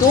2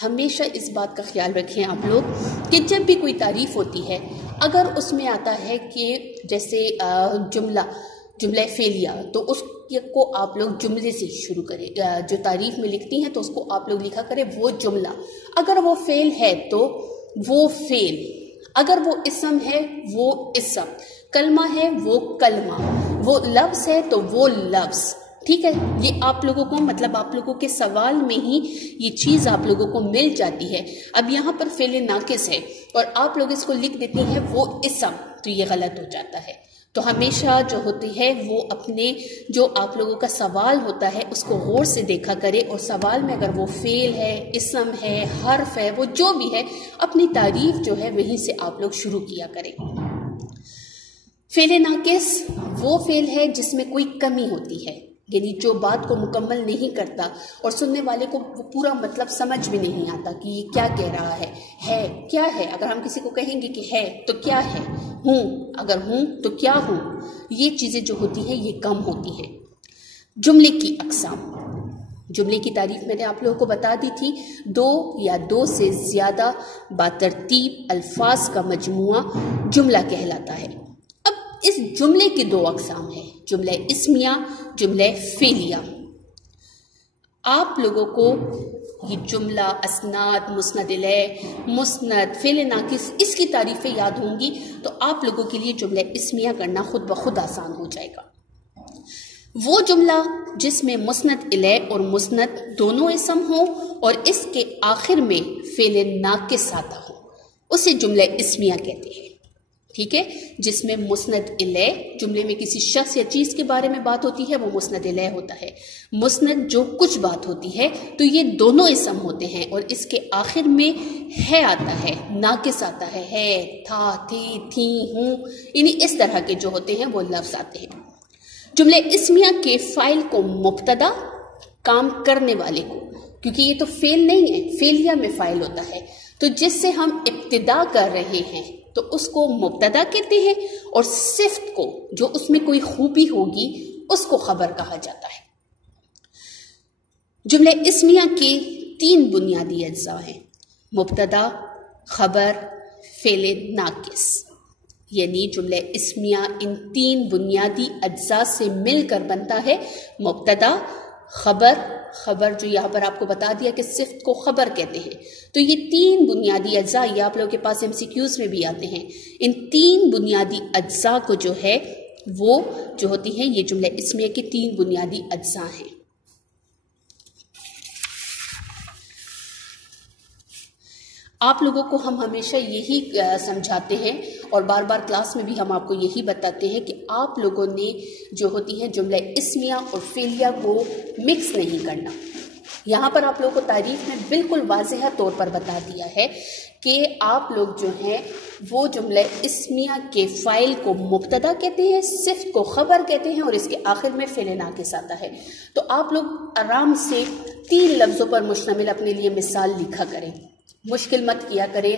ہمیشہ اس بات کا خیال رکھیں آپ لوگ کہ جب بھی کوئی تعریف ہوتی ہے، اگر اس میں آتا ہے کہ جیسے جملہ فعلیہ، تو اس کو آپ لوگ جملے سے شروع کریں. جو تعریف میں لکھتی ہیں تو اس کو آپ لوگ لکھا کریں وہ جملہ. اگر وہ فعل ہے تو وہ فعل، اگر وہ اسم ہے وہ اسم، کلمہ ہے وہ کلمہ، وہ لفظ ہے تو وہ لفظ. ٹھیک ہے، یہ آپ لوگوں کو مطلب آپ لوگوں کے سوال میں ہی یہ چیز آپ لوگوں کو مل جاتی ہے. اب یہاں پر فعل ناقص ہے اور آپ لوگ اس کو لکھ دیتی ہیں وہ اسم، تو یہ غلط ہو جاتا ہے. تو ہمیشہ جو ہوتی ہے وہ اپنے جو آپ لوگوں کا سوال ہوتا ہے اس کو غور سے دیکھا کرے، اور سوال میں اگر وہ فعل ہے، اسم ہے، حرف ہے، وہ جو بھی ہے، اپنی تعریف جو ہے وہیں سے آپ لوگ شروع کیا کریں. فعل ناقص وہ فعل ہے جس میں کوئی کمی ہوتی ہے، یعنی جو بات کو مکمل نہیں کرتا اور سننے والے کو وہ پورا مطلب سمجھ بھی نہیں آتا کہ یہ کیا کہہ رہا ہے کیا ہے. اگر ہم کسی کو کہیں گے کہ ہے تو کیا ہے، ہوں اگر ہوں تو کیا ہوں، یہ چیزیں جو ہوتی ہیں یہ کم ہوتی ہیں. جملے کی اقسام، جملے کی تعریف میں نے آپ لوگوں کو بتا دی تھی. 2 یا 2 سے زیادہ باترتیب الفاظ کا مجموعہ جملہ کہلاتا ہے. اس جملے کی 2 اقسام ہیں، جملہ اسمیہ، جملہ فعلیہ. آپ لوگوں کو یہ جملہ، اسناد، مسند الیہ، مسند، فعل ناقص، اس کی تعریفیں یاد ہوں گی تو آپ لوگوں کے لیے جملہ اسمیہ کرنا خود بخود آسان ہو جائے گا. وہ جملہ جس میں مسند الیہ اور مسند دونوں اسم ہوں اور اس کے آخر میں فعل ناقص آتا ہو، اسے جملہ اسمیہ کہتے ہیں. ٹھیک ہے، جس میں مسند الیہ، جملے میں کسی شخص یا چیز کے بارے میں بات ہوتی ہے، وہ مسند الیہ ہوتا ہے. مسند جو کچھ بات ہوتی ہے تو یہ دونوں اسم ہوتے ہیں اور اس کے آخر میں ہے آتا ہے، ناقص آتا ہے، تھا، تھی، تھیں، ہوں، یعنی اس طرح کے جو ہوتے ہیں وہ لفظ آتے ہیں. جملے اسمیہ کے فاعل کو مبتدا، کام کرنے والے کو، کیونکہ یہ تو فعل نہیں ہے، فعلیہ میں فاعل ہوتا ہے، تو جس سے ہم ابتدا کر رہے ہیں تو اس کو مبتدا کہتے ہیں، اور صفت کو، جو اس میں کوئی خوبی ہوگی، اس کو خبر کہا جاتا ہے. جملہ اسمیہ کے 3 بنیادی اجزاء ہیں، مبتدا، خبر، فعل ناقص. یعنی جملہ اسمیہ ان 3 بنیادی اجزاء سے مل کر بنتا ہے. مبتدا، خبر جو یہاں پر آپ کو بتا دیا کہ صفت کو خبر کہتے ہیں، تو یہ 3 بنیادی اجزاء، یہ آپ لوگوں کے پاس MCQs میں بھی آتے ہیں. ان 3 بنیادی اجزاء کو جو ہے وہ جو ہوتی ہیں یہ جملہ اسمیہ کے 3 بنیادی اجزاء ہیں. آپ لوگوں کو ہم ہمیشہ یہی سمجھاتے ہیں اور بار بار کلاس میں بھی ہم آپ کو یہی بتاتے ہیں کہ آپ لوگوں نے جو ہوتی ہے جملہ اسمیہ اور فعلیہ کو مکس نہیں کرنا. یہاں پر آپ لوگوں کو تعریف میں بالکل واضح طور پر بتا دیا ہے کہ آپ لوگ جو ہیں وہ جملہ اسمیہ کے فاعل کو مبتدا کہتے ہیں، صفت کو خبر کہتے ہیں اور اس کے آخر میں فعل ناقص آتا ہے. تو آپ لوگ آرام سے 3 لفظوں پر مشتمل اپنے لیے مثال لکھا کریں، مشکل مت کیا کریں.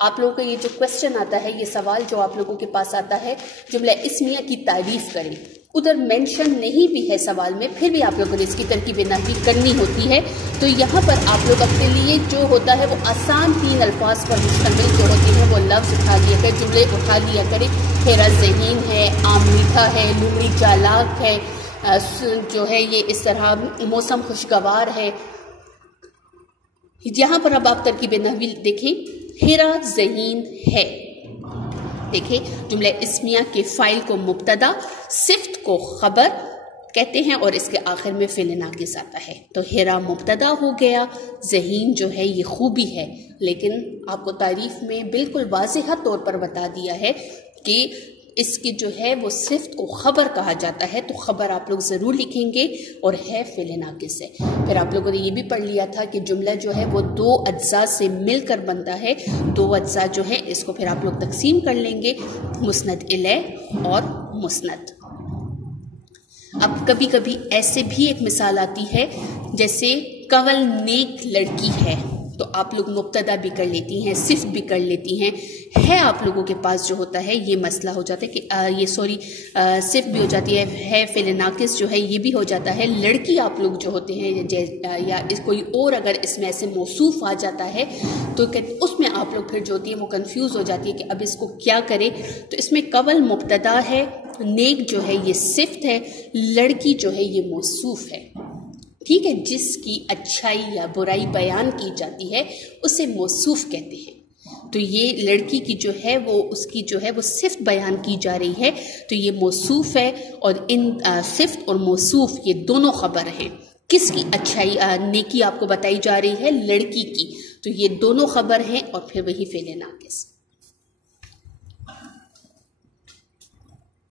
آپ لوگوں کا یہ جو کویسچن آتا ہے، یہ سوال جو آپ لوگوں کے پاس آتا ہے، جملہ اسمیہ کی تعریف کریں، ادھر مینشن نہیں بھی ہے سوال میں، پھر بھی آپ لوگوں نے اس کی ترکیب نحوی کرنی ہوتی ہے. تو یہاں پر آپ لوگ اپنے لیے جو ہوتا ہے وہ آسان 3 الفاظ پر مشتمل جو ہوتے ہیں وہ لفظ اٹھا لیا کریں، جملے اٹھا لیا کریں. ہیرا ذہین ہے، آم میٹھا ہے، لومڑی چالاک ہے، جو ہے یہ اس طرح موسم خوشگوار ہے. یہاں پر اب آپ ترکیب نحوی دیکھیں، ہیرا ذہین ہے. دیکھیں جملہ اسمیہ کے فاعل کو مبتدا، صفت کو خبر کہتے ہیں اور اس کے آخر میں فعل ناقص آتا ہے. تو ہیرا مبتدا ہو گیا، ذہین جو ہے یہ خوبی ہے. لیکن آپ کو تعریف میں بالکل واضح طور پر بتا دیا ہے کہ اس کی جو ہے وہ صفت کو خبر کہا جاتا ہے، تو خبر آپ لوگ ضرور لکھیں گے اور ہے فعل ناقص ہے. پھر آپ لوگوں نے یہ بھی پڑھ لیا تھا کہ جملہ جو ہے وہ 2 اجزاء سے مل کر بنتا ہے. 2 اجزاء جو ہیں اس کو پھر آپ لوگ تقسیم کر لیں گے، مسند الیہ اور مسند. اب کبھی کبھی ایسے بھی ایک مثال آتی ہے، جیسے کنول نیک لڑکی ہے، تو آپ لوگ مبتدا بھی کر لیتی ہیں، صفت بھی کر لیتی ہیں، ہے آپ لوگوں کے پاس جو ہوتا ہے یہ مسئلہ ہو جاتا ہے کہ صفت بھی ہو جاتی ہے فعل ناقص جو ہے یہ بھی ہو جاتا ہے، لڑکی آپ لوگ جو ہوتے ہیں یا کوئی اور اگر اس میں ایسے موصوف آ جاتا ہے تو اس میں آپ لوگ پھر جو ہوتی ہے وہ کنفیوز ہو جاتی ہے کہ اب اس کو کیا کرے. تو اس میں قول مبتدا ہے، نیک جو ہے یہ صفت ہے، لڑکی جو ہے یہ موصوف ہے. ٹھیک ہے، جس کی اچھائی یا برائی بیان کی جاتی ہے اسے موصوف کہتے ہیں. تو یہ لڑکی کی جو ہے وہ اس کی جو ہے وہ صفت بیان کی جا رہی ہے تو یہ موصوف ہے، اور ان صفت اور موصوف یہ دونوں خبر ہیں. کس کی اچھائی نیکی آپ کو بتائی جا رہی ہے؟ لڑکی کی. تو یہ دونوں خبر ہیں اور پھر وہی فعل ناقص.